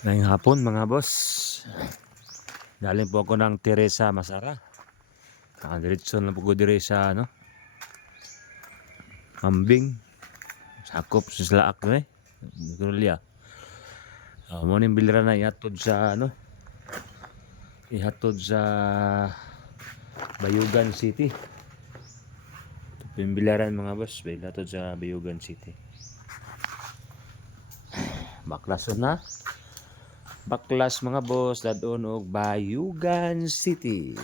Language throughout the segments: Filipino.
Ngayong hapon mga boss, galing po ako ng Teresa Masara. Nakadiretso na po ko dire sa Ambing, sakop sa Slaak na Gurulya. Mo ning bilira na ihatod sa ihatod sa Bayugan City. Ito po yung bilaran mga boss, ihatod sa Bayugan City. Baklason na. Baklas mga boss, dadon og Bayugan City.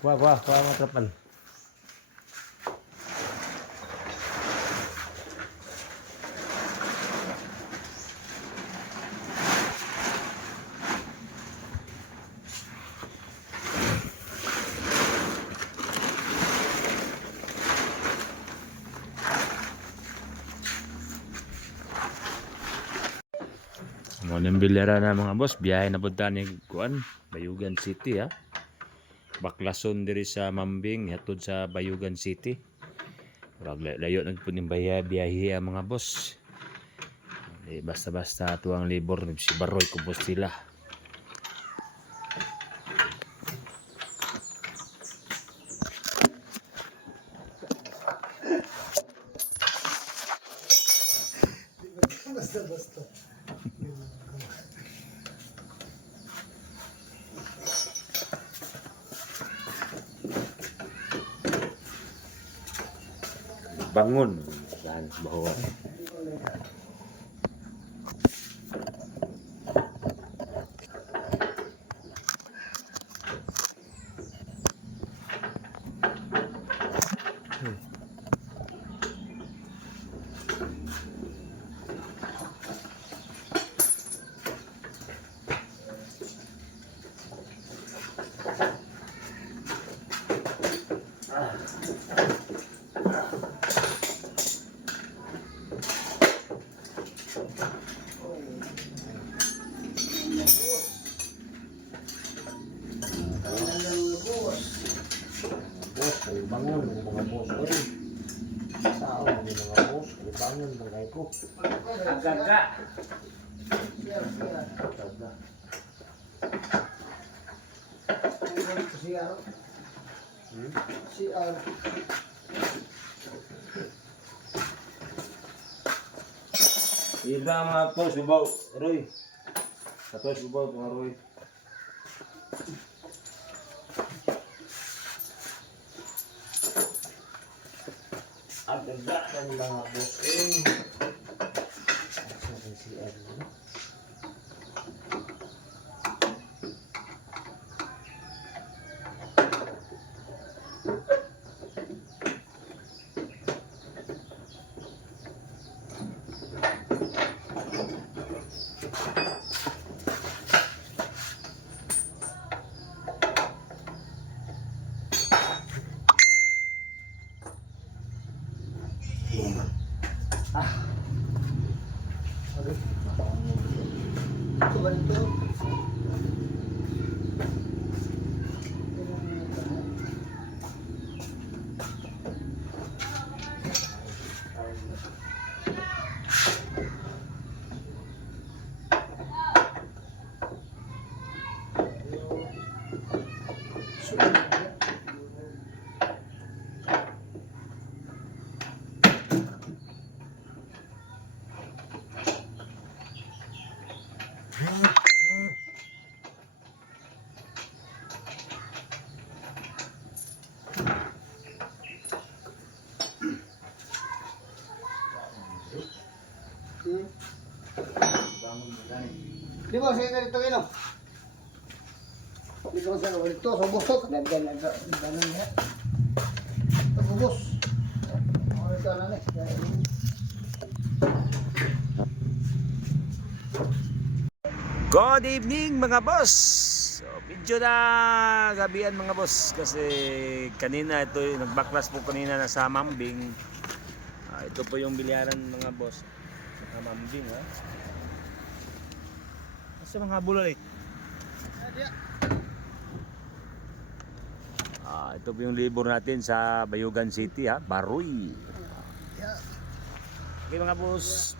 Wah, matrapan. Mo nang bilera na mga boss, biyahe na punta ni kuan, Bayugan City ha. Baklason diri sa Mambing, hatod sa Bayugan City. Layo nagpud ning biyahe ang mga boss. Basta-basta tuang libor si Baroy kubos sila. Basta-basta. Bangon saan bawa. Bangun mga boss oy. Sao ni mga boss, bangun bagay ko. Agaga. Agaga. CR. Iba mga boss, subaw, Roy. Tapos subaw mga Roy. Agaga kan mga boss oy. Sa CR. Aduh, coba itu. Di ba saya ganito gino? Di ba sa ganito sa busok daghan na danan niya. Bubos. Ano ito na ni? Good evening mga boss. So, video na gabian mga boss kasi kanina ito nagbaklas po kanina na sa Mambing. Ito po yung bilyaran mga boss. Sa Mambing ha. Sa mga bulay. Ito po yung libur natin sa Bayugan City ha, Baroy. Okay mga boss.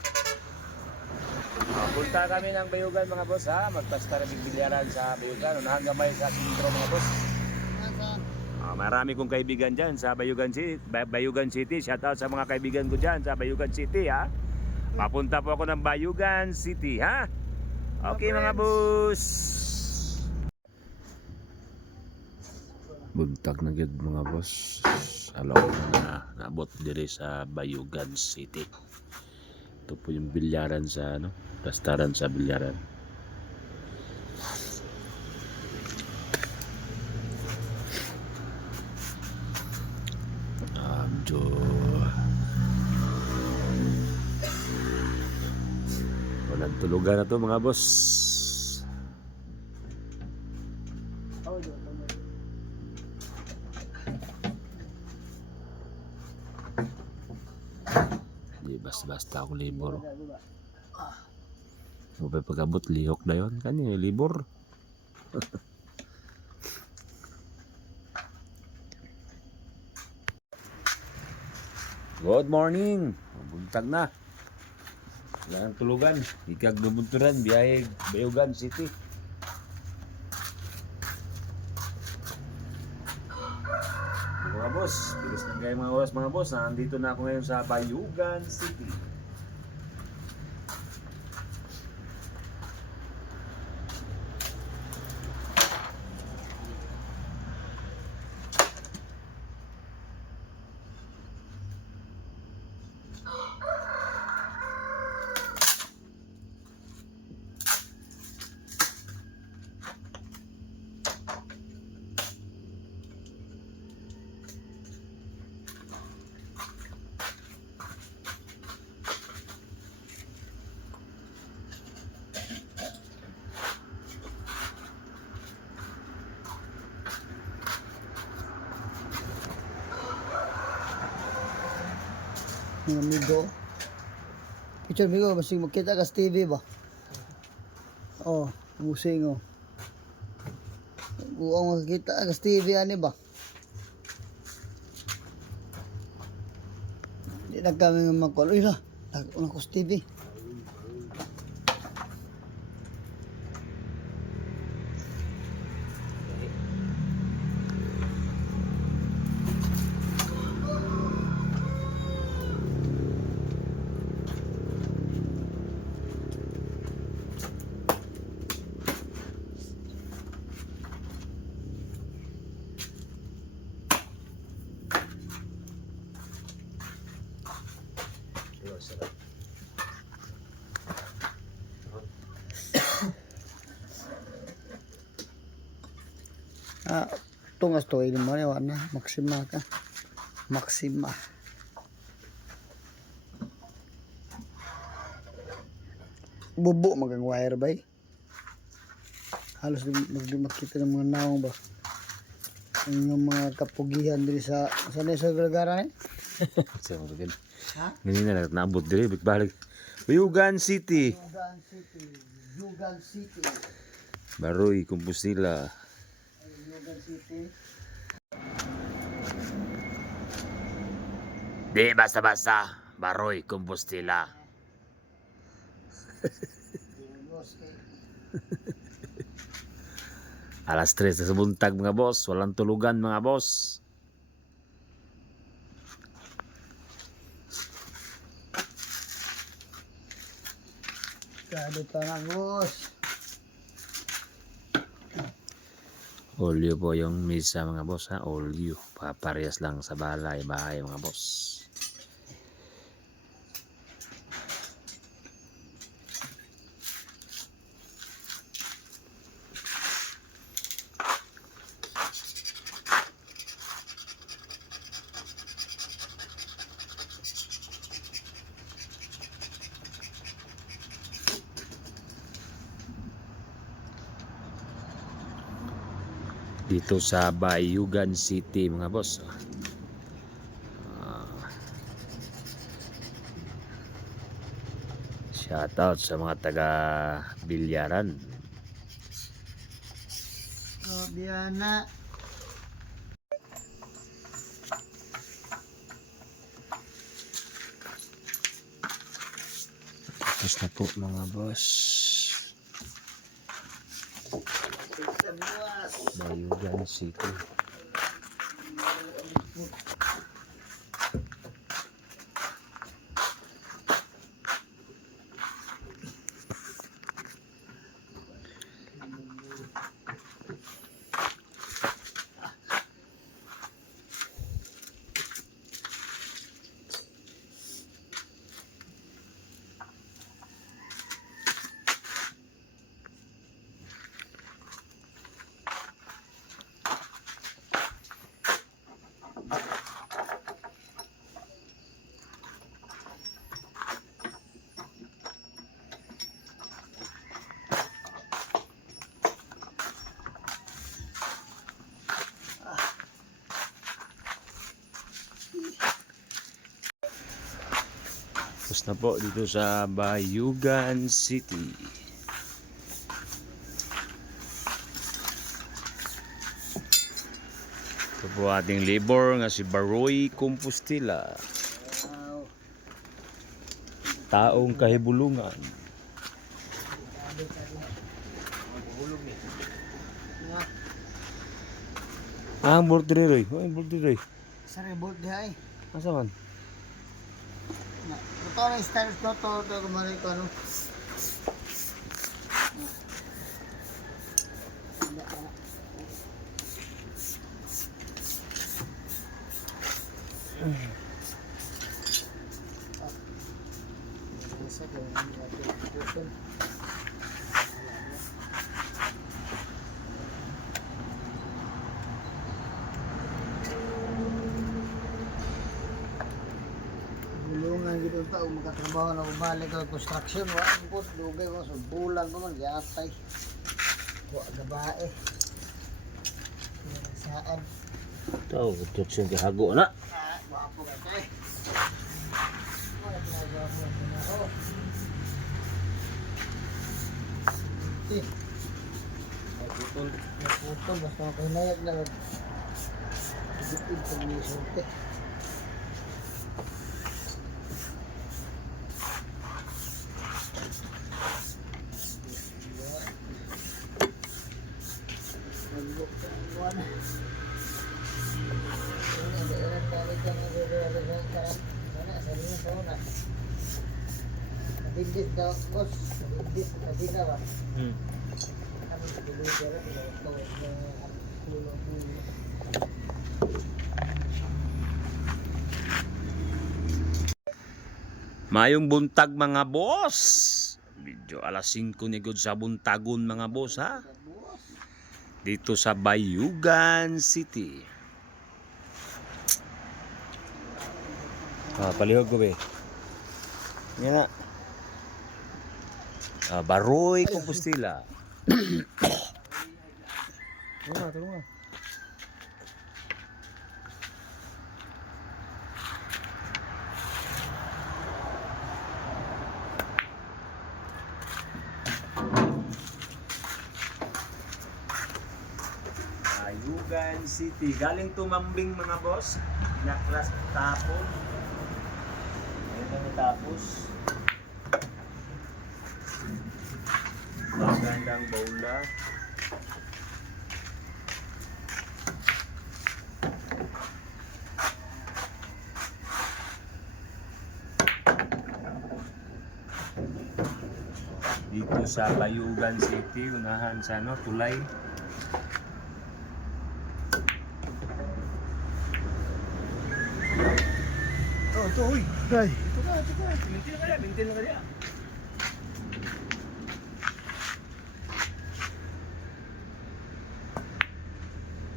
Punta kami ng Bayugan mga boss ha. Magpasta na bigbilyaran sa Bayugan. Unahan gamay sa sintro mga boss. Marami kong kaibigan dyan sa Bayugan City. Bayugan City. Shoutout sa mga kaibigan ko dyan sa Bayugan City ha. Papunta po ako ng Bayugan City ha. Okay mga boss. Buntag na gid mga boss. Alaw na naabot diri sa Bayugan City. Ito po yung bilyaran sa plastaran sa bilyaran. Medyo walang tulugan na to mga boss. Di basta-basta ako libor. Mabay pagabot lihok na yun. Kanya libor. Good morning. Buntag na. Wala nang tulugan. Ikag bubunturan. Biyahe Bayugan City. Mga boss. Bilis na kayo mga oras mga boss. Nandito na ako ngayon sa Bayugan City. Mga amigo. Picture amigo, masing makita ka sa TV ba? Oh, musing oh. Buong makikita ka sa TV ani ba? Di na kami magkuhan. Uy la, una ko sa TV. Tungas to ini mo na Maxima ka. Maxima. Bubo magang wire bay. Halos di makita ng mga naong ba. Ang mga kapugihan diri sa Vergara ni. Sa mga Ha? ganyan na naabot diri balik. Bayugan City. Yugan City. Yugan City. Baroy, Compostela. Yugan City. Di basta-basta. Baroy, Compostela. Alas 3 na sa buntag mga boss. Walang tulugan mga boss. Kado pa na boss. Olyo po yung misa mga boss ha. Olyo. Paparehas lang sa bahay mga boss. Dito sa Bayugan City mga boss. Shoutout sa mga taga Bilyaran. Oh, Biana. Tapos na po mga boss. Bayugan City. Tapos na po dito sa Bayugan City. Ito po ating labor nga si Baroy Compostela. Wow. Taong kahibulungan. Ang borderoy. Oh, ang borderoy. Sa reboot di ay. Asa man? Ito na stars ko to kumari ko ano. Bulungan gitu tao magkatrabaho na bumalik ang construction wa ang put dugay mo sa bulan pa man yatay. Wa gabae. Saan? Ito, construction kahago na. Wa po kay. Wala ginagawa mo na ako. Putol, basta makahinayag na higit sa mga sulti. Bindis daw, bos. Bindis, kabila ba? Kami sa deliver, ito, kulo. Mayong buntag mga boss. Medyo alas 5 ni gud sa buntagon mga boss ha. Dito sa Bayugan City. Palihog ko be. Yan na. Baroy Compostela. Tuma. Bayugan City. Galing tumambing mga boss. Naklas tapon. Ayun kami tapos. Magandang bola. Dito sa Bayugan City, unahan sa ano, tulay. Ito, uy. Ay, Ito ka. Bintin na kaya.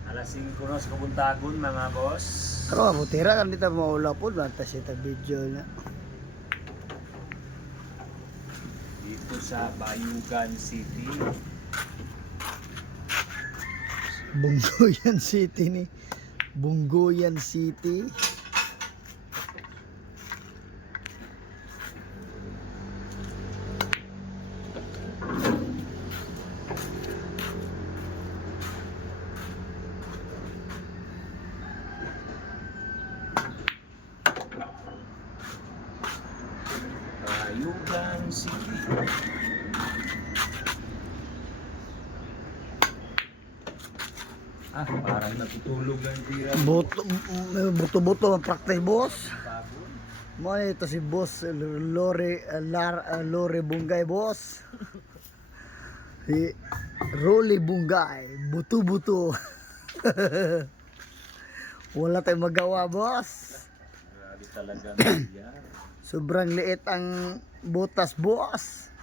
Alas 5 na sa kabuntagon mga boss. karo mo tira kan dito maula po basta sa video na. Dito sa Bayugan City. Bunggoyan City ni. Bunggoyan City. Bayugan City. Parang natutulog ang tira. Buto-buto ang practice boss. Mo ito si boss Lore Bungay boss. Si Rolly Bungay, buto-buto. Wala tayong magawa boss. Grabe talaga nangyari. Sobrang liit ang butas boss.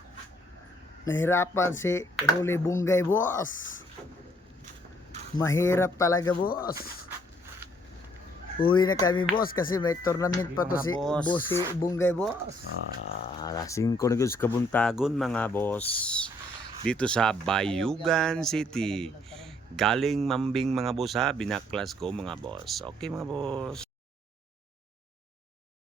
Nahirapan si Rolly Bungay boss. Mahirap talaga boss. Uwi na kami boss kasi may tournament pa to Mga si boss. boss si Bungay boss. Alas 5 na sa Kabuntagon mga boss. Dito sa Bayugan City. Galing Mambing mga boss ha. Binaklas ko mga boss. Okay mga boss.